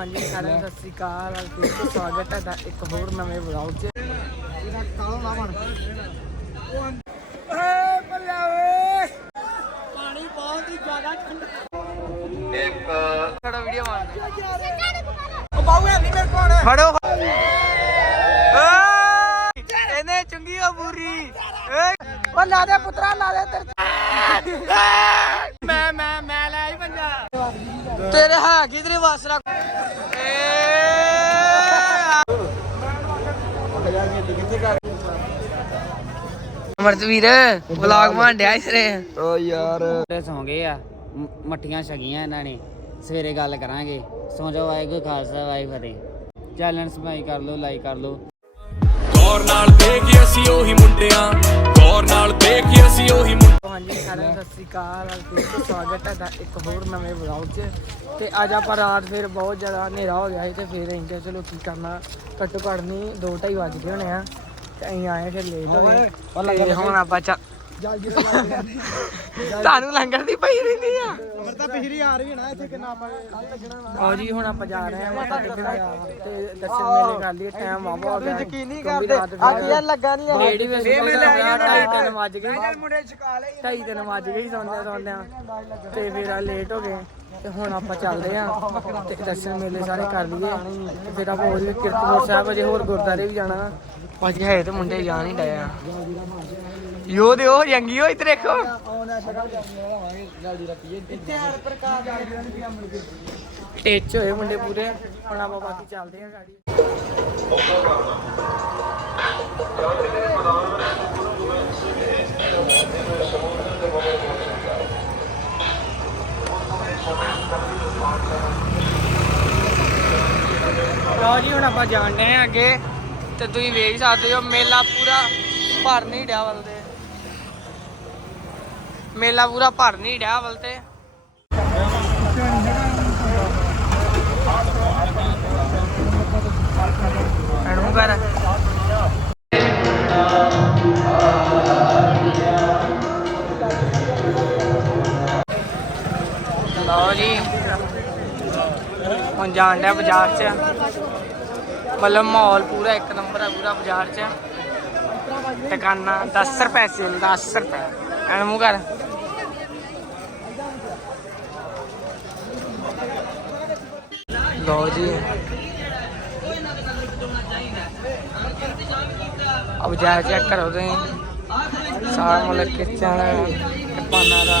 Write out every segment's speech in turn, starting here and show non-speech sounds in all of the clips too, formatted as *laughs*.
ਹਾਂਜੀ ਸਾਰਿਆਂ ਨੂੰ ਸਤਿ ਸ੍ਰੀ ਅਕਾਲ। ਅੱਜ ਫਿਰ ਤੋਂ ਸਵਾਗਤ ਹੈ ਦਾ ਇੱਕ ਹੋਰ ਨਵੇਂ ਵਲੌਗ 'ਚ। ਓਏ ਬੱਲਾ ਓਏ ਪਾਣੀ ਬਹੁਤ ਹੀ ਜ਼ਿਆਦਾ ਠੰਡਾ ਇੱਕ ਸਾਡਾ ਵੀਡੀਓ ਬਣਦਾ ਉਹ ਬਾਹੂ ਹੈ ਨਹੀਂ ਮੇਰੇ ਕੋਲ ਫੜੋ ਓਏ ਇਹਨੇ ਚੁੰਗੀ ਆ ਪੂਰੀ ਓਏ ਉਹ ਲਾ ਦੇ ਪੁੱਤਰਾ ਲਾ ਦੇ ਤੇਰੇ ਮੈਂ ਮੈਂ ਮੈਂ ਲੈ ਆਈ ਪੰਜਾ ਤੇਰੇ ਹੈ ਕਿਧਰੇ ਵਾਸਰਾ ਅਮਰਤਵੀਰ ਵਲੌਗ ਮਾਂਡਿਆ ਇਸਰੇ। ਓ ਯਾਰ। ਤੇ ਸੌਂ ਗਏ ਆ। ਮ- ਮੱਠੀਆਂ ਛਕੀਆਂ ਇਹਨਾਂ ਨੇ। ਸਵੇਰੇ ਗੱਲ ਕਰਾਂਗੇ। ਸੌਂ ਜਾਓ ਵਾਹਿਗੁਰੂ ਖਾਲਸਾ ਵਾਹਿਗੁਰੂ ਫਤਿਹ। ਚੈਨਲ ਸਬਸਕ੍ਰਾਈਬ ਕਰ ਲਓ ਲਾਈਕ ਕਰ ਲਓ। ਗੌਰ ਨਾਲ ਦੇਖ ਅਸੀਂ ਉਹੀ ਮੁੰਡਿਆਂ। ਗੌਰ ਨਾਲ ਦੇਖ ਅਸੀਂ ਉਹੀ ਮੁੰਡੇ ਹਾਂਜੀ ਸਾਰਿਆਂ ਨੂੰ ਸਤਿ ਸ੍ਰੀ ਅਕਾਲ। ਅੱਜ ਫਿਰ ਤੋਂ ਸਵਾਗਤ ਹੈ ਦਾ ਇੱਕ ਹੋਰ ਨਵੇਂ ਵਲੌਗ 'ਚ। ਤੇ ਅੱਜ ਆਪਾਂ ਰਾਤ ਫਿਰ ਬਹੁਤ ਜ਼ਿਆਦਾ ਹਨੇਰਾ ਹੋ ਗਿਆ ਸੀ ਤੇ ਫਿਰ ਚਲੋ ਕੀ ਕਰਨਾ। ਘੱਟੋ ਘੱਟ ਨਹੀਂ 2:30 ਵੱਜ ਗਏ ਹੋਣੇ ਆ। ਤੇ ਅਸੀਂ ਆਏ ਫਿਰ ਲੇਟ ਹੋ ਗਏ। ਤੇ ਹੁਣ ਆਪਾਂ ਚਾ ਤੁਹਾਨੂੰ ਲੰਗਰ ਦੀ ਪਈ ਰਹਿੰਦੀ ਆ। ਅਮਰ ਤਾਂ ਪਿਛਲੀ ਆ ਰਹੀ ਹੈ ਨਾ ਇੱਥੇ ਕਿੰਨਾ ਆਪਾਂ ਆਓ ਜੀ ਹੁਣ ਆਪਾਂ ਜਾ ਰਹੇ ਹਾਂ ਮੱਥਾ ਟੇਕਣ ਤੇ ਦਰਸ਼ਨ ਮੇਲੇ ਕਰ ਲਈਏ ਟਾਈਮ ਵਾਵਾ ਹੋ ਗਿਆ ਯਕੀਨ ਨਹੀਂ ਕਰਦੇ ਅੱਜ ਯਾਰ ਲੱਗਾ ਨਹੀਂ ਰੇੜੀ ਵਿੱਚ ਢਾਈ ਤਿੰਨ ਵੱਜ ਗਏ। ਮੁੰਡੇ ਛਕਾ ਲਏ ਢਾਈ ਤਿੰਨ ਵੱਜ ਗਏ ਸੌਂਦੇ ਸੌਂਦਿਆਂ ਤੇ ਫਿਰ ਆ ਲੇਟ ਹੋ ਗਏ। ਤੇ ਹੁਣ ਆਪਾਂ ਚੱਲਦੇ ਆ ਤੇ ਦਰਸ਼ਨ ਮੇਲੇ ਸਾਰੇ ਕਰ ਲਈਏ। ਤੇ ਫਿਰ ਆਪਾਂ ਹੋਰ ਵੀ ਕਿਰਤਪੁਰ ਸਾਹਿਬ ਅਜੇ ਹੋਰ ਗੁਰਦਾਰੇ ਵੀ ਜਾਣਾ। ਅੱਜ ਹੈ ਤੇ ਮੁੰਡੇ ਜਾ ਨਹੀਂ ਡਏ ਆ। ਯੋ ਦੇ ਉਹ ਜੰਗੀ ਹੋ ਇੱਧਰ ਦੇਖੋ। ਟੇਚ ਹੋਏ ਮੁੰਡੇ ਪੂਰੇ। ਹੁਣ ਆਪਾਂ ਬਾਕੀ ਚੱਲਦੇ ਆ ਗਾੜੀ। ਲਓ ਜੀ, ਹੁਣ ਆਪਾਂ ਜਾਣਦੇ ਆ ਅੱਗੇ ਤੇ ਤੁਸੀਂ ਵੇਖ ਸਕਦੇ ਹੋ, ਮੇਲਾ ਪੂਰਾ ਭਰ ਨਹੀਂ ਡਿਆ ਵੱਲ ਤੇ। ਮੇਲਾ ਪੂਰਾ ਭਰ ਨਹੀਂ ਡਿਆ ਵੱਲ ਤੇ। ਐਨੂੰ ਕਰ ਹੁਣ ਜਾਣ ਡਿਆ ਬਾਜ਼ਾਰ 'ਚ। ਮਤਲਬ ਮਾਹੌਲ ਪੂਰਾ ਇੱਕ ਨੰਬਰ ਆ, ਪੂਰਾ ਬਾਜ਼ਾਰ 'ਚ। ਦੁਕਾਨਾਂ 10 ਰੁਪਏ ਸੇਲ 10 ਰੁਪਏ। ਐਨ ਮੂੰਹ ਕਰ। ਲੋ ਜੀ। ਅਬ ਜਾ ਚੈੱਕ ਕਰੋ ਤੁਸੀਂ। ਸਾਰਾ ਮਤਲਬ ਕਿਚਨ ਪਾਣਾ ਦਾ।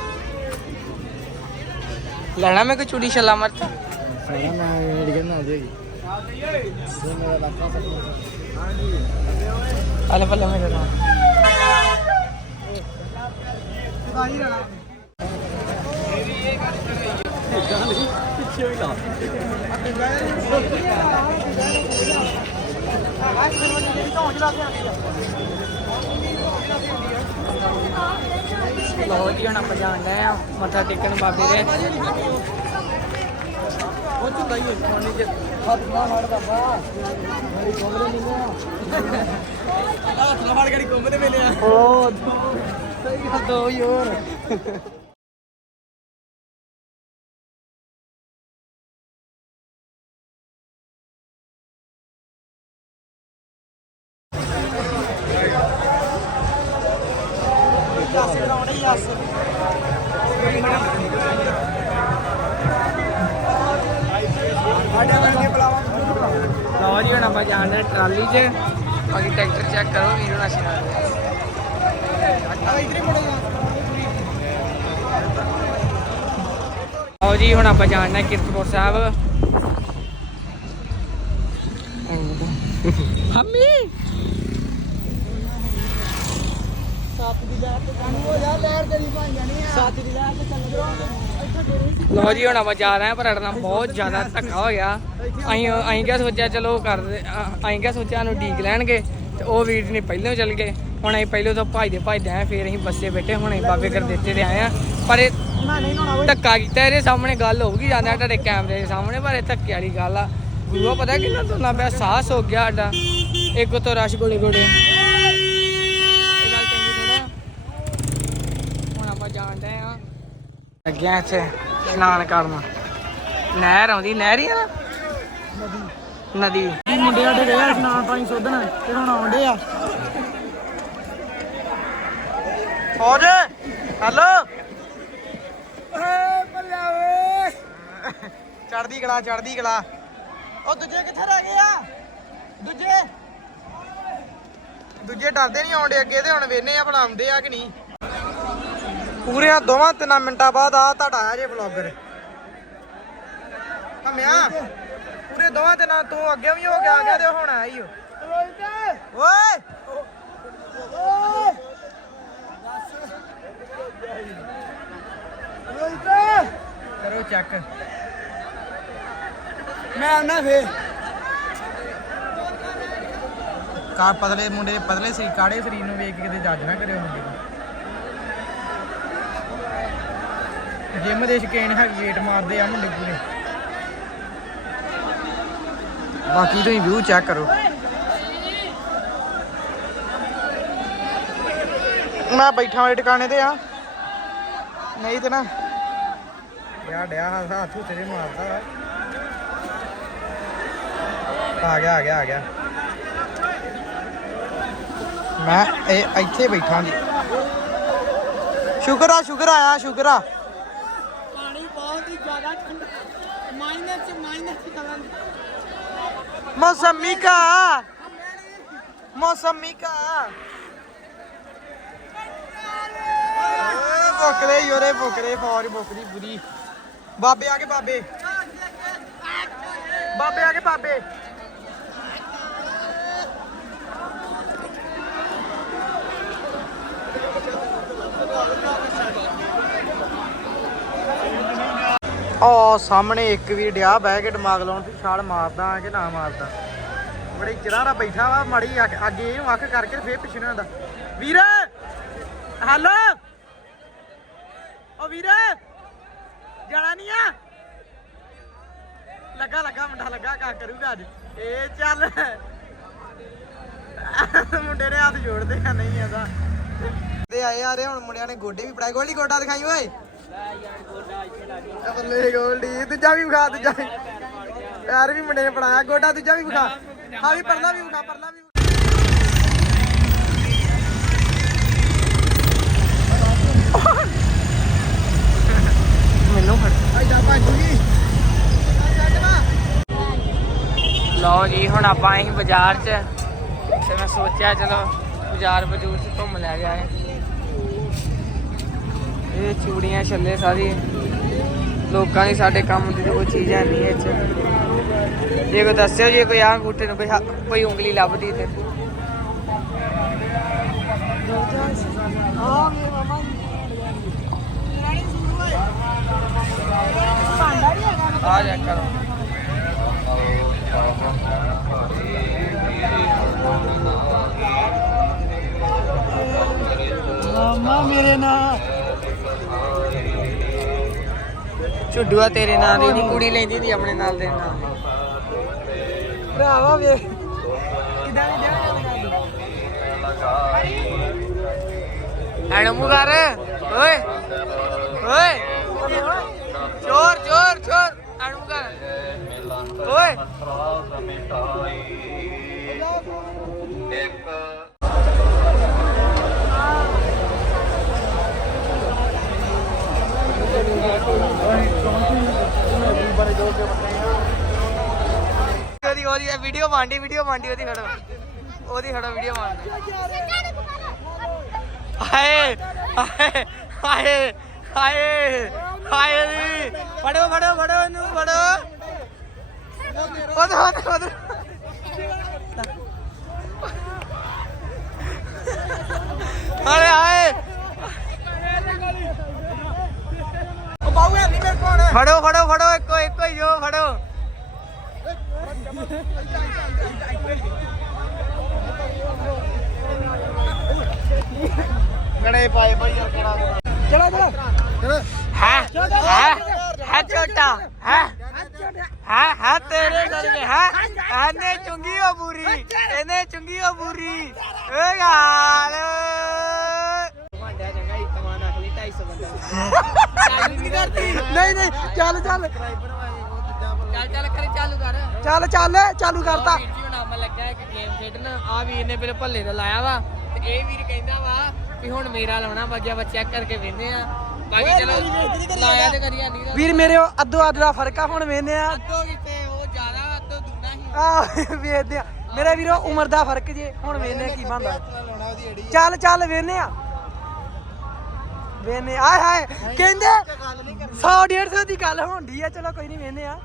ਲੈਣਾ ਮੈਂ ਕੋਈ ਚੂੜੀ ਛੱਲਾ ਮਰਤ ਸਾਰਾ ਮੈਂ ਮੇਰੀ ਗੱਲ ਨਾ ਜੋ। ਹਲੇ ਪੱਲੇ ਮੇਰੇ ਨਾਲ। ਲਓ ਜੀ ਹੁਣ ਆਪਾਂ ਜਾਣ ਡਏ ਆ ਮੱਥਾ ਟੇਕਣ ਬਾਬੇ ਦੇ। ਉਹ ਚੁੱਕਾ ਹੀ ਪਾਣੀ ਚ ਹੱਥ ਨਾ ਮਾਰ ਬਾਬਾ। ਮੇਰੀ ਕੋਮਰੇ ਨਹੀਂ ਨਾ ਹੱਥ ਨਾ ਮਾਰ ਗੜੀ ਕੋਮਰੇ ਮਿਲਿਆ ਉਹ ਸਹੀ ਗੱਲ ਦੋ ਹੀ ਆਓ ਜੀ ਹੁਣ ਆਪਾਂ ਜਾਣਨਾ ਕੀਰਤਪੁਰ ਸਾਹਿਬ। ਹੰਮੀ ਆ ਲੋ ਜੀ ਹੁਣ ਆਪਾਂ ਜਾ ਰਹੇ ਹਾਂ ਪਰ ਅੜਨਾ ਬਹੁਤ ਜ਼ਿਆਦਾ ਧੱਕਾ ਹੋ ਗਿਆ। ਅਸੀਂ ਅਸੀਂ ਕਿਆ ਸੋਚਿਆ ਚਲੋ ਕਰਦੇ ਅਸੀਂ ਕਿਆ ਸੋਚਿਆ ਨੂੰ ਡੀਕ ਲੈਣਗੇ ਤੇ ਉਹ ਵੀਰ ਨੇ ਪਹਿਲਾਂ ਚੱਲ ਗਏ। ਹੁਣ ਅਸੀਂ ਪਹਿਲਾਂ ਤੋਂ ਭੱਜਦੇ ਭੱਜਦੇ ਆਏ, ਫਿਰ ਅਸੀਂ ਬੱਸੇ ਬੈਠੇ, ਹੁਣ ਅਸੀਂ ਬਾਬੇ ਕਰ ਦਿੱਤੇ ਤੇ ਆਏ ਆ। ਪਰ ਇਹ ਧੱਕਾ ਕੀਤਾ, ਇਹਦੇ ਸਾਹਮਣੇ ਗੱਲ ਹੋਊਗੀ ਜਾਂਦਾ ਤੁਹਾਡੇ ਕੈਮਰੇ ਦੇ ਸਾਹਮਣੇ, ਪਰ ਇਹ ਧੱਕੇ ਵਾਲੀ ਗੱਲ ਆ। ਗੁਰੂਆ ਪਤਾ ਕਿੰਨਾ ਤੁਰਨਾ ਪਿਆ ਸਾਹਸ ਹੋ ਗਿਆ ਸਾਡਾ। ਇੱਕ ਤੋਂ ਰਸ਼ ਗੋਲੇ ਗੋਲੇ ਇਹ ਆ। ਅੱਗੇ ਇੱਥੇ ਇਸ਼ਨਾਨ ਕਰਨ। ਨਹਿਰ ਆਉਂਦੀ, ਨਹਿਰ ਹੀ ਆ ਨਾ? ਨਦੀ। ਮੁੰਡੇ ਸਾਡੇ ਗਏ ਇਸ਼ਨਾਨ ਪਾਣੀ ਸੋਧਣ, ਤੇ ਹੁਣ ਆਉਂਦੇ ਆ। ਫੌਜ। ਹੈਲੋ। ਏ ਬੱਲਾ ਓਏ ਚੜਦੀ ਕਲਾ ਚੜਦੀ ਕਲਾ। ਉਹ ਦੂਜੇ ਕਿੱਥੇ ਰਹਿ ਗਏ ਆ? ਦੂਜੇ? ਦੂਜੇ ਡਰਦੇ ਨਹੀਂ ਆਉਂਦੇ ਅੱਗੇ ਤੇ ਹੁਣ ਵੇਨੇ ਆ ਬਣਾਉਂਦੇ ਆ ਕਿ ਨਹੀਂ? ਪੂਰੇ ਆ ਦੋਵਾਂ ਤਿੰਨਾਂ ਮਿੰਟਾਂ ਬਾਅਦ ਆ ਤੁਹਾਡਾ ਆਇਆ ਜੇ ਵਲੌਗਰ ਹਮਿਆ ਪੂਰੇ ਦੋਵਾਂ ਤਿੰਨਾਂ ਤੂੰ ਅੱਗੇ ਵੀ ਹੋ ਗਿਆ ਆ ਗਿਆ ਤੇ ਹੁਣ ਆਇਆ ਹੀ ਓਏ! ਕਰੋ ਚੈੱਕ ਮੈਂ ਆਉਣਾ ਫੇ ਕਾ ਪਤਲੇ ਮੁੰਡੇ ਪਤਲੇ ਸੀ ਕਾੜੇ ਸਰੀਰ ਨੂੰ ਵੇਖ ਕੇ ਕਿਤੇ ਜੱਜ ਨਾ ਕਰਿਓ ਮੁੰਡੇ ਨੂੰ। ਜਿਮ ਦੇ ਸ਼ਕੀਨ ਹੈ ਵੇਟ ਮਾਰਦੇ ਆ ਮੁੰਡੇ ਪੂਰੇ। ਬਾਕੀ ਤੁਸੀਂ ਵਿਊ ਚੈੱਕ ਕਰੋ। ਮੈਂ ਬੈਠਾ ਵਾਲੇ ਟਿਕਾਣੇ ਤੇ ਆ। ਨਹੀਂ ਤੇ ਨਾ। ਡਿਆ ਡਿਆ ਹੱਥ ਉੱਤੇ ਜੇ ਮਾਰਦਾ। ਆ ਗਿਆ ਆ ਗਿਆ ਆ ਗਿਆ। ਮੈਂ ਇਹ ਇੱਥੇ ਬੈਠਾ ਜੀ। ਸ਼ੁਕਰ ਆ ਸ਼ੁਕਰ ਆਇਆ ਸ਼ੁਕਰ ਆ। ਪਾਣੀ ਬਹੁਤ ਹੀ ਜ਼ਿਆਦਾ ਠੰਡਾ। ਮਾਈਨਸ ਮਾਈਨਸ ਚ ਕਲਰ ਮੌਸਮੀ ਕਾ ਮੌਸਮੀ ਕਾ ਓਏ ਬੁਕਰੇ ਯੋਰੇ ਬੁਕਰੇ ਫੌਜ ਬੁਕਰੀ ਬੁਰੀ ਬਾਬੇ ਆ ਗਏ, ਬਾਬੇ। ਬਾਬੇ ਆ ਗਏ, ਬਾਬੇ। ਉਹ ਸਾਹਮਣੇ ਇੱਕ ਵੀ ਡਿਆ, ਬਹਿ ਕੇ ਦਿਮਾਗ ਲਾਉਣ ਦੀ ਛਾਲ ਮਾਰਦਾ ਕਿ ਨਾ ਮਾਰਦਾ। ਬੜੇ ਚਿਰਾਂ ਦਾ ਬੈਠਾ ਵਾ, ਮੜੀ ਅੱਗੇ ਇਹਨੂੰ ਅੱਖ ਕਰਕੇ ਫੇਰ ਪਿੱਛੇ ਨੂੰ ਆਉਂਦਾ ਵੀਰ! ਹੈਲੋ! ਓ ਵੀਰ, ਜਾਣਾ ਨਹੀਂ ਆ? ਲੱਗਾ ਲੱਗਾ, ਮੁੰਡਾ ਲੱਗਾ ਕਾ ਕਰੂਗਾ ਅੱਜ। ਇਹ ਚੱਲ। ਮੁੰਡੇ ਨੇ ਹੱਥ ਜੋੜਦੇ ਆ, ਨਹੀਂ ਆਦਾ ਤੇ। ਆਏ ਆ ਰਹੇ ਹੁਣ ਮੁੰਡਿਆਂ ਨੇ ਗੋਡੇ ਵੀ ਪੜਾਏ ਗੋਲੀ ਗੋਡਾ ਦਿਖਾਈ ਓਏ। ਬੱਲੇ ਗੋਲਡੀ, ਦੂਜਾ ਵੀ ਵਿਖਾ, ਦੂਜਾ ਯਾਰ ਵੀ ਮੁੰਡੇ ਨੇ ਪੜਾਇਆ ਗੋਡਾ ਦੂਜਾ ਵੀ ਵਿਖਾ। ਹਾਂ ਵੀ ਪਰਲਾ ਵੀ ਵਿਖਾ, ਪਰਲਾ ਵੀ ਲਓ ਜੀ, ਹੁਣ ਆਪਾਂ ਅਸੀਂ ਬਾਜ਼ਾਰ 'ਚ ਤੇ ਮੈਂ ਸੋਚਿਆ ਚਲੋ ਬਾਜ਼ਾਰ ਬਜੂਰ 'ਚ ਘੁੰਮ ਲੈ ਜਾਏ ਇਹ ਚੂੜੀਆਂ ਛੱਲੇ ਸਾਰੀ। ਲੋਕਾਂ ਦੀ ਸਾਡੇ ਕੰਮ ਦੀ ਤਾਂ ਕੋਈ ਚੀਜ਼ ਹੈ ਨਹੀਂ ਇਹ 'ਚ। ਜੇ ਕੋਈ ਦੱਸਿਓ, ਜੇ ਕੋਈ ਆ ਅੰਗੂਠੇ ਨੂੰ ਕੋਈ ਕੋਈ ਉਂਗਲੀ ਲੱਭਦੀ ਤੇ। ਆ ਜਾ ਕਰੋ। ਮੇਰੇ ਨਾਲ ਝੁੱਡੂਆ ਤੇਰੇ ਨਾਂ ਦੀ ਨਹੀਂ ਕੁੜੀ ਲੈਂਦੀ ਦੀ ਆਪਣੇ ਨਾਲ ਦੇ ਨਾਂ ਭਰਾਵਾ ਵੇ। ਕਿਦਾਂ ਦੀ ਡਿਆ ਐਨੂੰ ਕਰ ਓਏ ਓਏ। ਚੋਰ ਚੋਰ ਚੋਰ। ਐਨੂੰ ਕਰ ਓਏ ਉਹਦੀ ਉਹਦੀ ਵੀਡੀਓ ਬਣਦੀ ਵੀਡੀਓ ਬਣਦੀ, ਉਹਦੀ ਖੜੋ ਉਹਦੀ ਖੜੋ ਵੀਡੀਓ ਬਣਦੀ। ਹਾਏ ਹਾਏ ਹਾਏ ਹਾਏ ਹਾਏ ਨੀ। ਫੜੋ ਫੜੋ ਫੜੋ ਇਹਨੂੰ, ਫੜੋ। ਉਹਦੇ ਉਹਦੇ ਉਹਦੇ ਹਾਏ ਹਾਏ। ਫੜੋ ਫੜੋ ਫੜੋ, ਇੱਕੋ ਇੱਕੋ ਹੀ ਜੋ, ਫੜੋ। ਕੜੇ ਪਾਏ ਭਾਈ ਯਾਰ ਕਿਹੜਾ ਚਲੋ ਚਲੋ। ਹੈ ਹੈ ਹੈ ਛੋਟਾ ਹੈ। ਹੈ ਹੈ ਤੇਰੇ ਕਰਕੇ ਹੈ ਇਹਨੇ ਚੁੰਗੀ ਉਹ ਬੁਰੀ ਇਹਨੇ ਚੁੰਗੀ ਉਹ ਬੁਰੀ ਏ ਗਾਲ ਭਾਂਡਿਆ ਚੰਗਾ ਇੱਕ ਮਾਨ ਅਗਲੀ 250 ਬੰਦਾ ਚਾਲੂ ਨਹੀਂ ਕਰਦੀ ਨਹੀਂ ਨਹੀਂ ਚੱਲ ਚੱਲ। ਚੱਲ ਚੱਲ ਕਰੇ ਚਾਲੂ ਕਰ। ਚੱਲ ਚੱਲ ਚਾਲੂ ਕਰਤਾ। ਵੀਰ ਜੀ ਹੁਣ ਆਪਾਂ ਲੱਗਾ ਇੱਕ ਗੇਮ ਖੇਡਣ। ਆ ਵੀਰ ਨੇ ਮੇਰੇ ਭੱਲੇ ਦਾ ਲਾਇਆ ਵਾ। ਤੇ ਇਹ ਵੀਰ ਕਹਿੰਦਾ ਵਾ ਵੀ ਹੁਣ ਮੇਰਾ ਲਾਉਣਾ ਵਾ ਚੈੱਕ ਕਰਕੇ ਵੇਨੇ ਆ ਬਾਕੀ ਚਲੋ ਲਾਇਆ ਤੇ ਕਰੀਆ ਨਹੀਂ ਵੀਰ ਮੇਰੇ ਅੱਧੋ ਅੱਧ ਦਾ ਫ਼ਰਕ ਆ ਹੁਣ ਵੇਨੇ ਆ ਅੱਧੋ ਕਿਤੇ ਉਹ ਜ਼ਿਆਦਾ ਅੱਧੋ ਦੂਣਾ ਹੀ। ਆ ਵੇਖਦੇ ਆ ਮੇਰੇ ਵੀਰੋ ਉਮਰ ਦਾ ਫ਼ਰਕ ਜੇ ਹੁਣ ਵੇਨੇ ਕੀ ਬੰਦਾ ਚੱਲ ਚੱਲ ਵੇਨੇ ਆ ਵੇਨੇ ਆਏ ਹਾਏ ਕਹਿੰਦੇ 100 150 ਦੀ ਗੱਲ ਹੋਣਦੀ ਆ। ਚਲੋ ਕੋਈ ਨਹੀਂ ਵੇਨੇ ਆ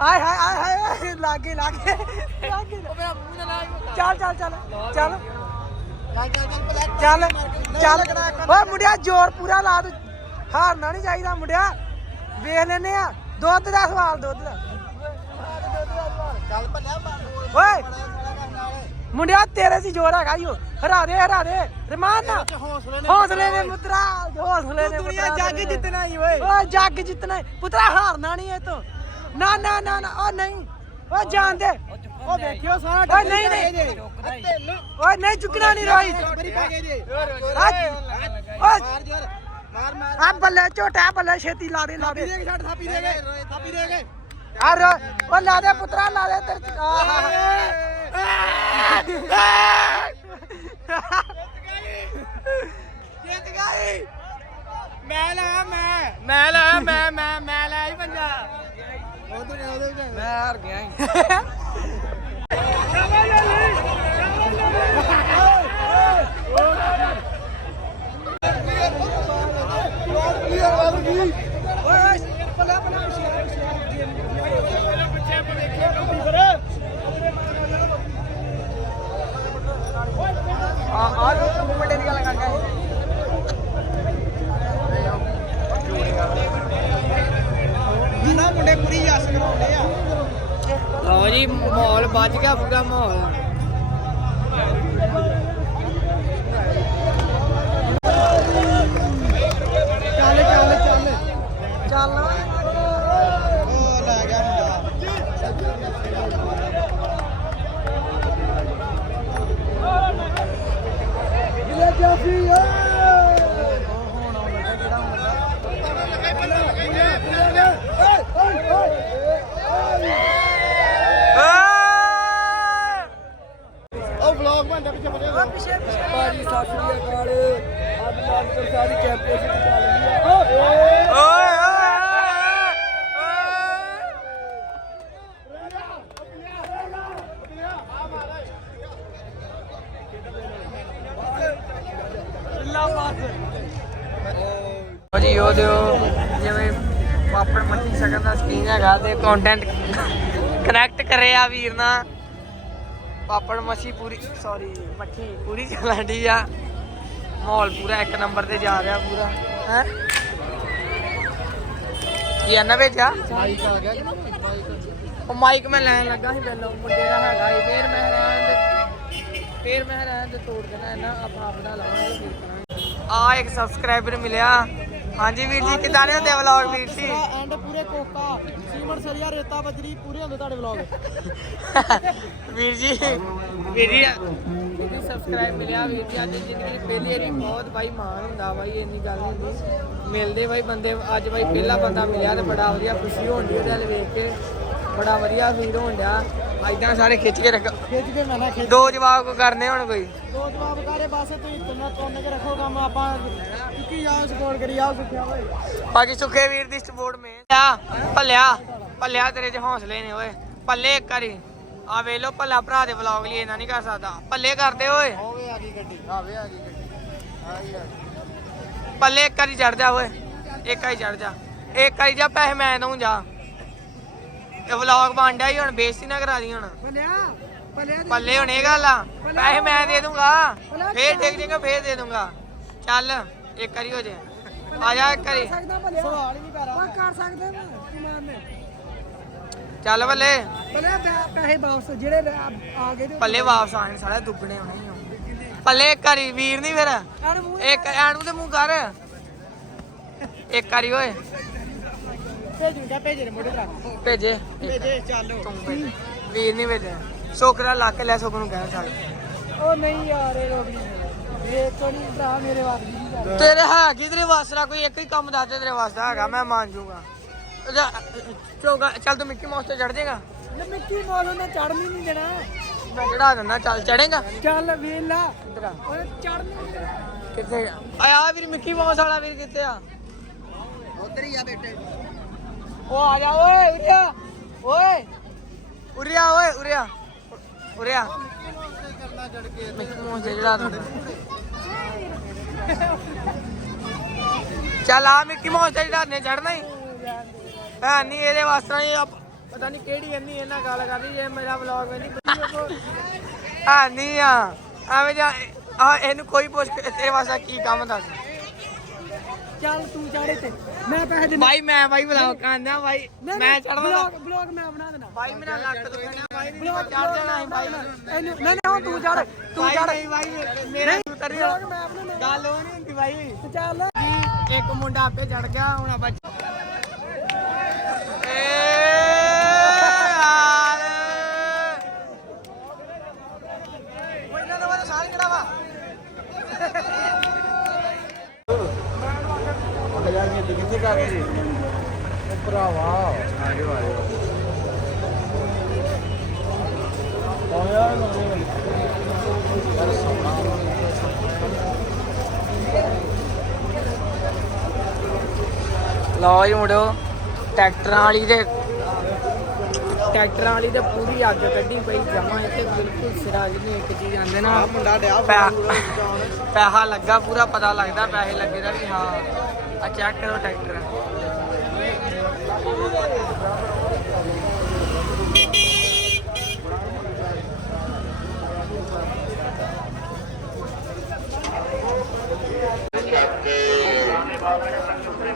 ਆਏ ਹਾਏ ਆਏ ਹਾਏ ਲਾਗੇ ਲਾਗੇ ਲਾਗੇ। ਮੇਰਾ ਮੂੰਹ ਨਾ ਲਾਇਆ ਚੱਲ ਚੱਲ ਚੱਲ ਚੱਲ। ਚੱਲ ਚੱਲ ਓਏ ਮੁੰਡਿਆ ਜ਼ੋਰ ਪੂਰਾ ਲਾ ਤੂੰ। ਹਾਰਨਾ ਨਹੀਂ ਚਾਹੀਦਾ ਮੁੰਡਿਆ। ਵੇਖ ਲੈਨੇ ਆ। ਦੁੱਧ ਦਾ ਸਵਾਲ ਦੁੱਧ ਦਾ। ਓਏ। ਮੁੰਡਿਆ ਤੇਰੇ ਸੀ ਜ਼ੋਰ ਹੈਗਾ ਈਓ ਹਰਾ ਦੇ ਹਰਾ ਦੇ। ਰਮਾਨ ਨਾ। ਹੌਸਲੇ ਨੇ ਪੁੱਤਰਾ ਹੌਸਲੇ ਨੇ ਦੁਨੀਆ ਜੱਗ ਜਿੱਤਣਾ ਹੀ ਓਏ। ਓਏ ਜੱਗ ਜਿੱਤਣਾ ਈ। ਪੁੱਤਰਾ ਹਾਰਨਾ ਨਹੀਂ ਇਹ ਤੋਂ। ਨਾ ਨਾ ਨਾ ਨਾ ਓ ਨਹੀਂ। ਓ ਜਾਣ ਦੇ। ਉਹ ਵੇਖਿਓ ਸਾਰਾ ਓਏ ਨਹੀਂ ਨਹੀਂ। ਓਏ ਨਹੀਂ ਚੁੱਕਣਾ ਨਹੀਂ ਰੋਈ। ਮਾਰ ਮਾਰ ਆ ਬੱਲੇ ਝੋਟਾ ਬੱਲੇ ਛੇਤੀ ਲਾ ਦੇ ਲਾ ਦੇ। ਥਾਪੀ ਦੇ ਗਏ ਥਾਪੀ ਦੇ ਗਏ ਅਰ ਉਹ ਲਾ ਦੇ ਪੁੱਤਰਾ ਲਾ ਦੇ ਤੇਰੇ ਜਿੱਤ ਗਈ। ਮੈਂ ਲਾਇਆ ਮੈਂ ਮੈਂ ਲਾਇਆ ਮੈਂ ਮੈਂ ਮੈਂ ਲਾਇਆ ਹੀ ਪੰਜਾ ਮੈਂ ਹਾਰ ਗਿਆ ਹੀ ਆ ਆ ਲੋ ਮੁੰਡੇ ਦੀ ਗੱਲ ਕਰਦਾ ਨਾ ਮੁੰਡੇ ਕੁੜੀ ਜੱਸ ਕਰਾਉਂਦੇ ਆ ਲਓ ਜੀ ਮਾਹੌਲ ਵੱਜ ਗਿਆ ਪੂਰਾ ਮਾਹੌਲ ਚੱਲ ਚੱਲ ਚੱਲ ਚੱਲ ਉਹ ਲੈ ਗਿਆ ਮੁੰਡਾ ਉਹ ਵਲੌਗ ਬਣਦਾ ਪਿੱਛੇ ਪਿੱਛੇ ਪਿੱਛੇ। ਭਾਜੀ ਸਤਿ ਸ਼੍ਰੀ ਅਕਾਲ। ਅੱਜ ਦੀ ਚੈਂਪੀਅਨਸ਼ਿਪ ਚੱਲ ਰਹੀ ਹੈ ਓਏ ਓਏ ਓ ਜੀ ਉਹ ਦਿਓ ਜਿਵੇਂ ਪਾਪੜ ਦਾ ਸਕੀਨ ਹੈਗਾ ਤੇ ਕੰਟੈਂਟ ਕਨੈਕਟ ਕਰਿਆ ਵੀਰ ਨਾਲ ਪਾਪੜ ਮੱਛੀ ਪੂਰੀ ਸੌਰੀ ਮੱਠੀ ਪੂਰੀ ਚੱਲਣ ਆ। ਮਾਹੌਲ ਪੂਰਾ ਇੱਕ ਨੰਬਰ ਤੇ ਜਾ ਰਿਹਾ ਪੂਰਾ, ਹੈ? ਕੀ ਆਨਾ ਵੇਚਾ ਮਾਈਕ ਆ ਗਿਆ ਉਹ ਮਾਈਕ ਮੈਂ ਲੈਣ ਲੱਗਾ ਸੀ ਪਹਿਲਾਂ ਮੁੰਡੇ ਦਾ ਹੈਗਾ ਸੀ। ਫੇਰ ਮੈਂ ਰਹਿਣ ਦੇ ਫੇਰ ਮੈਂ ਰਹਿਣ ਦੇ ਤੋੜ ਦੇਣਾ ਇਹਨਾਂ, ਆਪਾਂ ਆਪਣਾ ਲਾਵਾਂਗੇ। ਆ ਇੱਕ ਸਬਸਕ੍ਰਾਈਬਰ ਮਿਲਿਆ। ਹਾਂਜੀ ਵੀਰ ਜੀ ਕਿਦਾਂ ਨੇ ਹੁੰਦੇ ਵਲੌਗ ਵੀਰ ਜੀ? ਐਂਡ ਪੂਰੇ ਕੋਕਾ। ਸੀਮਟ ਸਰੀਆ ਰੇਤਾ ਬਜਰੀ ਪੂਰੇ ਹੁੰਦੇ ਤੁਹਾਡੇ ਵਲੌਗ *laughs* ਵੀਰ ਜੀ ਵੀਰ ਜੀ ਜੀ ਸਬਸਕ੍ਰਾਈਬ ਮਿਲਿਆ ਵੀਰ ਜੀ ਅੱਜ ਜ਼ਿੰਦਗੀ ਦੀ ਪਹਿਲੀ ਵਾਰੀ ਬਹੁਤ ਬਾਈ ਮਾਣ ਹੁੰਦਾ ਬਾਈ ਇੰਨੀ ਗੱਲ ਨਹੀਂ ਹੁੰਦੀ। ਮਿਲਦੇ ਬਾਈ ਬੰਦੇ ਅੱਜ ਬਾਈ ਪਹਿਲਾ ਬੰਦਾ ਮਿਲਿਆ ਤੇ ਬੜਾ ਵਧੀਆ ਖੁਸ਼ੀ ਹੋਣੀ ਉਹਦੇ ਵੇਖ ਕੇ। ਬੜਾ ਵਧੀਆ ਫੀਲ ਹੋਣ ਡਿਆ। ਐਦਾਂ ਸਾਰੇ ਖਿੱਚ ਕੇ ਰੱਖ ਖਿੱਚ ਕੇ ਮੈਂ ਨਾ ਖਿੱਚ ਦੋ ਜਵਾਬ ਕੋ ਕਰਨੇ ਹੁਣ ਕੋਈ। ਦੋ ਜਵਾਬ ਕਰੇ ਬਸ ਤੁਸੀਂ ਤੁੰਨਾ ਤੁੰਨ ਕੇ ਰੱਖੋ ਕੰਮ ਆਪਾਂ ਕਿਉਂਕਿ ਜਾਓ ਸਪੋਰਟ ਕਰੀ ਜਾਓ ਸੁਖਿਆ ਓਏ। ਬਾਕੀ ਸੁੱਖੇ ਵੀਰ ਦੀ ਸਪੋਰਟ ਮੇ ਆ ਭੱਲਿਆ ਭੱਲਿਆ ਤੇਰੇ 'ਚ ਹੌਸਲੇ ਨੇ ਓਏ। ਪੱਲੇ ਇੱਕ ਵਾਰੀ। ਆ ਵੇਖ ਲੋ ਭੱਲਾ ਭਰਾ ਦੇ ਵਲੌਗ ਲਈ ਇਹਨਾਂ ਨਹੀਂ ਕਰ ਸਕਦਾ। ਪੱਲੇ ਕਰਦੇ ਓਏ। ਹੋਵੇ ਆ ਗਈ ਗੱਡੀ ਆਵੇ ਆ ਗਈ ਗੱਡੀ। ਪੱਲੇ ਇੱਕ ਵਾਰੀ ਚੜ ਜਾ ਓਏ। ਇੱਕ ਵਾਰੀ ਚੜ ਜਾ। ਇੱਕ ਵਾਰੀ ਜਾ ਪੈਸੇ ਮੈਂ ਦਊਂ ਜਾ। ਇਹ ਵਲੌਗ ਬਣ ਡਿਆ ਹੀ ਹੁਣ ਬੇਇੱਜ਼ਤੀ ਨਾ ਕਰਾ ਦੀ ਹੁਣ। ਭਲਿਆ ਭਲਿਆ ਪੱਲੇ ਹੁਣ ਇਹ ਗੱਲ ਆ। ਪੈਸੇ ਮੈਂ ਦੇ ਦੂੰਗਾ। ਫੇਰ ਡਿੱਗ ਜਾਏਗਾ ਫੇਰ ਦੇ ਦੂੰਗਾ। ਚੱਲ ਇੱਕ ਵਾਰੀ ਹੋ ਜੇ। ਆ ਜਾ ਇੱਕ ਵਾਰੀ। ਸਵਾਲ ਹੀ ਨਹੀਂ ਕਰ ਉਹ ਕਰ ਸਕਦੇ ਨਾ ਕੀ ਮਾਰਨੇ? ਚੱਲ ਬੱਲੇ ਪਹਿਲੇ ਪੈਸੇ ਵਾਪਸ ਜਿਹੜੇ ਆ ਗਏ ਤੇ ਪੱਲੇ ਵਾਪਸ ਆਣ ਸਾਲੇ ਦੁੱਗਣੇ ਹੋਣੇ ਹੀ ਆ। ਪੱਲੇ ਇੱਕ ਵਾਰੀ ਵੀਰ ਨਹੀਂ ਫਿਰ। ਮੂੰਹ ਇੱਕ ਐਨੂੰ ਤੇ ਮੂੰਹ ਕਰ। ਇੱਕ ਵਾਰੀ ਓਏ। ਭੇਜ ਜਾ ਭੇਜ ਰੇ ਮੋਢੇ ਰੱਖ ਭੇਜੇ। ਭੇਜੇ ਚੱਲ। ਤੂੰ ਭੇਜ ਵੀਰ ਨਹੀਂ ਭੇਜਿਆ। ਸੋਕਰਾ ਲਾ ਕੇ ਲੈ ਸੋਕ ਨੂੰ ਕਹਿਣਾ ਚੱਲ ਉਹ ਨਹੀਂ ਯਾਰ ਇਹ ਰੋਕ ਨਹੀਂ ਇਹ ਤੋਂ ਨਹੀਂ ਭਰਾ ਮੇਰੇ ਵਾਸ ਦੀ ਨਹੀਂ ਕਰ ਤੇਰੇ ਹੈ ਕੀ ਤੇਰੇ ਵਾਸਰਾ ਕੋਈ ਇੱਕ ਹੀ ਕੰਮ ਦੱਸ ਦੇ ਤੇਰੇ ਵਾਸਤਾ ਹੈਗਾ ਮੈਂ ਮੰਨ ਜਾਊਗਾ ਜਾ, ਚੋਗਾ ਚੱਲ ਤੂੰ ਮਿੱਕੀ ਮਾਊਸ ਤੇ ਚੜ ਜਾਏਗਾ ਲੈ ਮਿੱਕੀ ਮੌਲ ਨੇ ਚੜਨੀ ਨਹੀਂ ਦੇਣਾ। ਮੈਂ ਚੜਾ ਦਿੰਦਾ ਚੱਲ ਚੜੇਗਾ ਚੱਲ ਵੇਲਾ ਇੱਧਰ ਆ। ਉਹ ਚੜਨੀ ਨਹੀਂ ਦੇਣਾ। ਕਿੱਥੇ ਆ? ਆ ਵੀਰ ਮਿੱਕੀ ਮਾਊਸ ਵਾਲਾ ਵੀਰ ਕਿੱਥੇ ਆ? ਉਧਰ ਹੀ ਆ ਬੇਟੇ। ਉਹ ਆ ਜਾ ਓਏ ਉਰਿਆ। ਓਏ। ਉਰਿਆ ਓਏ ਉਰਿਆ। ਉਰਿਆ। ਤੇ ਚੱਲ ਆ ਮਿੱਕੀ ਮਾਊਸ ਤੇ ਚੜਾਨੇ ਚੜਨਾ ਹੀ ਹੈ ਨਹੀਂ ਇਹਦੇ ਵਾਸਤੇ ਹੀ ਆਪ- ਪਤਾ ਨਹੀਂ ਕਿਹੜੀ ਇੰਨੀ ਇਹਨਾਂ ਗੱਲ ਕਰਦੀ ਜੇ ਮੇਰਾ ਵਲੌਗ ਵੇਂਦੀ ਹਾਂ ਨਹੀਂ ਆ। ਐਵੇਂ ਜਾ ਆ ਇਹਨੂੰ ਕੋਈ ਪੁੱਛ ਤੇਰੇ ਵਾਸਤੇ ਕੀ ਕੰਮ ਦੱਸ। ਚੱਲ ਤੂੰ ਚੜੇ ਤੇ। ਮੈਂ ਪੈਸੇ ਦੇਣਾ ਭਾਈ ਮੈਂ ਭਾਈ ਵਲੌਗ ਕਰਨਾ ਭਾਈ। ਮੈਂ ਚੜਦਾ ਬਲੌਗ ਬਲੌਗ ਮੈਂ ਬਣਾ ਦੇਣਾ। ਭਾਈ ਮੇਰਾ ਲੱਕ ਦੁਖਣਾ ਭਾਈ ਨਹੀਂ ਬਲੌਗ ਚੜ ਜਾਣਾ ਭਾਈ। ਇਹਨੂੰ ਨਹੀਂ ਨਹੀਂ ਹੁਣ ਤੂੰ ਚੜ। ਤੂੰ ਚੜ। ਨਹੀਂ ਭਾਈ ਮੇਰਾ ਉਤਰ ਬਲੌਗ ਮੈਂ ਬਣਾਉਣਾ ਗੱਲ ਉਹ ਨਹੀਂ ਹੁੰਦੀ ਭਾਈ। ਚੱਲ। ਇੱਕ ਮੁੰਡਾ ਆਪੇ ਚੜ ਗਿਆ ਹੁਣ ਆਪਾਂ ਏ ਯਾਰ ਉਹ ਇਹਨਾਂ ਦਾ ਵਾਲਾ ਸਾਲ ਕਿਹੜਾ ਵਾ ਕਰ ਗਏ ਜੀ ਭਰਾਵਾ। ਆ ਆ ਲਓ ਜੀ ਮੁੰਡਿਓ ਟਰੈਕਟਰਾਂ ਵਾਲੀ ਤੇ ਟਰੈਕਟਰਾਂ ਵਾਲੀ ਤੇ ਪੂਰੀ ਅੱਗ ਕੱਢੀ ਪਈ। ਜਮਾ ਇੱਥੇ ਬਿਲਕੁਲ ਸਿਰਾ ਜਿਹੀ ਇੱਕ ਚੀਜ਼ ਆਂਦੇ ਨਾ। ਆ ਮੁੰਡਾ ਡਿਆ ਪੈਸਾ ਲੱਗਾ ਪੂਰਾ ਪਤਾ ਲੱਗਦਾ ਪੈਸੇ ਲੱਗੇ ਦਾ ਵੀ ਹਾਂ। ਆ ਚੈੱਕ ਕਰੋ ਟਰੈਕਟਰ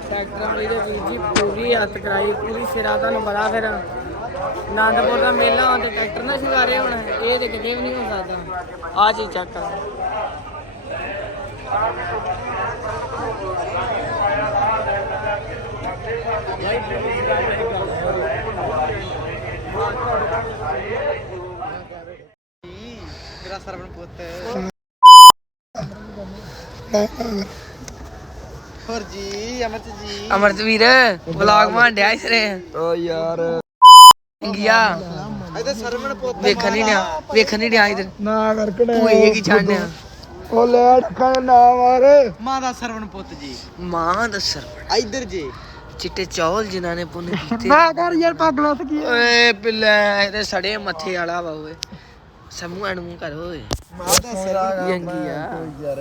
ਟਰੈਕਟਰਾਂ ਵਾਲੀ ਦੇ ਵੀਰ ਜੀ, ਪੂਰੀ ਹੱਥ ਕਰਾਈ, ਪੂਰੀ ਸਿਰਾ ਤੁਹਾਨੂੰ ਪਤਾ ਫਿਰ। ਆਨੰਦਪੁਰ ਦਾ ਮੇਲਾ ਹੁੰਦੇ ਟਰੈਕਟਰ ਨਾ ਸ਼ਿੰਗਾਰੇ ਹੁਣ, ਇਹ ਤੇ ਕਿਤੇ ਵੀ ਨਹੀਂ ਹੋ ਸਕਦਾ। ਆ ਚੀਜ਼ ਚੈੱਕ। ਕਰੋ ਮੇਰਾ ਸਰਵਣ ਪੁੱਤ ਹੋਰ ਜੀ ਅਮਰਤ ਜੀ। ਅਮਰਤ ਵੀਰ ਵਲੌਗ ਮਾਂਡਿਆ ਇਸਰੇ ਓ ਯਾਰ। ਗਿਆ ਇਹਦਾ ਸਰਵਣ ਪੁੱਤ ਵੇਖਣ ਨਹੀਂ ਡਿਆ ਵੇਖਣ ਨਹੀਂ ਡਿਆ ਇਧਰ। ਨਾ ਕਰਕੜੇ ਭੂਏ ਕੀ ਛਾਣਿਆ ਉਹ ਲੈ ਅੱਖਾਂ ਨਾ ਮਾਰ ਮਾਂ ਦਾ ਸਰਵਣ ਪੁੱਤ ਜੀ। ਮਾਂ ਦਾ ਸਰਪੜ ਇੱਧਰ ਜੀ। ਚਿੱਟੇ ਚੌਲ ਜਿਨ੍ਹਾਂ ਨੇ ਪੁੰਨ ਕੀਤੇ। ਮੈਂ ਕਰ ਯਾਰ ਪਗਲਾ ਤੇ ਕੀ ਓਏ ਪਿੱਲੇ ਇਹਦੇ ਸੜੇ ਮੱਥੇ ਵਾਲਾ ਵਾ ਓਏ। ਸਮੂਹ ਨੂੰ ਕਰ ਓਏ। ਮਾਂ ਦਾ ਯੰਗੀ ਆ। ਯਾਰ।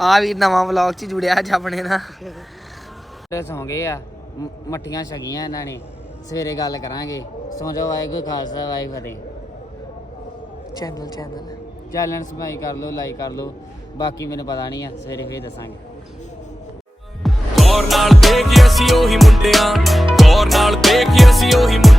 ਆ ਵੀ ਨਵਾਂ ਵਲੌਗ ਚ ਜੁੜਿਆ ਅੱਜ ਆਪਣੇ ਨਾਲ। ਤੇ ਸੌਂ ਗਏ ਆ। ਮੱਠੀਆਂ ਛਕੀਆਂ ਇਹਨਾਂ ਨੇ। ਸਵੇਰੇ ਗੱਲ ਕਰਾਂਗੇ। ਸੌਂ ਜਾਓ ਵਾਹਿਗੁਰੂ ਖਾਲਸਾ ਵਾਹਿਗੁਰੂ ਫਤਿਹ। ਚੈਨਲ ਚੈਨਲ ਚੈਨਲ ਸਬਸਕ੍ਰਾਈਬ ਕਰ ਲਓ ਲਾਈਕ ਕਰ ਲਓ। ਬਾਕੀ ਮੈਨੂੰ ਪਤਾ ਨਹੀਂ ਆ ਸਵੇਰੇ ਫੇਰ ਦੱਸਾਂਗੇ। ਗੌਰ ਨਾਲ ਦੇਖ ਅਸੀਂ ਉਹੀ ਮੁੰਡਿਆਂ ਗੌਰ ਨਾਲ ਦੇਖ ਅਸੀਂ ਉਹੀ ਮੁੰਡੇ